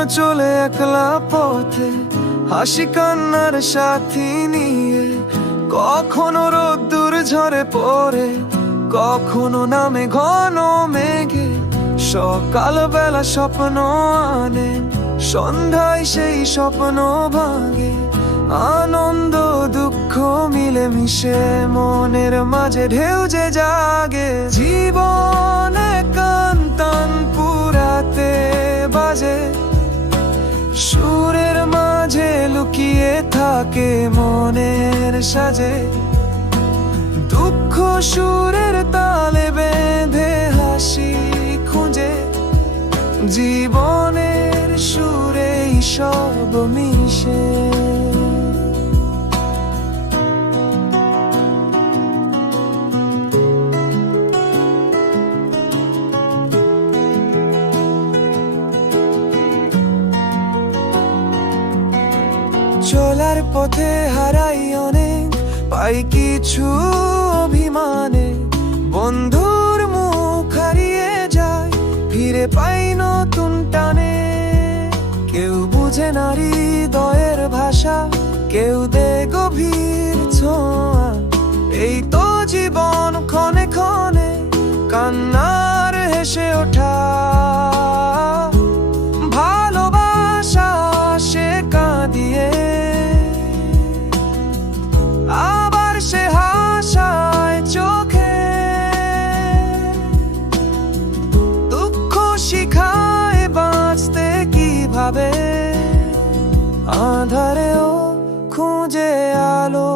কখনো চলে একলা পথে, হাসি কান্নার সাথী নিয়ে, কখনো রোদ্দুর ঝরে পড়ে, কখনো নামে ঘন মেঘে। সকালবেলা স্বপ্ন আনে, সন্ধ্যায় সেই স্বপ্ন ভাঙে। আনন্দ দুঃখ মিলে মিশে মনের মাঝে ঢেউ যে জাগে। জীবনে কান্তান পুরাতে বাজে, সুরের মাঝে লুকিয়ে থাকে মনের সাজে। দুঃখ সুরের তালে বেঁধে হাসি খুঁজে, জীবনের সুরেই সব মিশে। চলার পথে হারাই অনেক, পাই কিছু অভিমানে। বন্ধুর মুখ হারিয়ে যায়, ফিরে পাই নতুন টানে। কেউ বুঝে না হৃদয়ের ভাষা, কেউ দে গভীর ছোঁয়া। এই তো জীবন ক্ষণে ক্ষণে কান্নার হেসে ওঠা। ভালোবাসা সে কাঁদিয়ে, আবার সে হাসায় চোখে। দুঃখ শিখায় বাঁচতে কিভাবে, আঁধারেও খুঁজে আলো।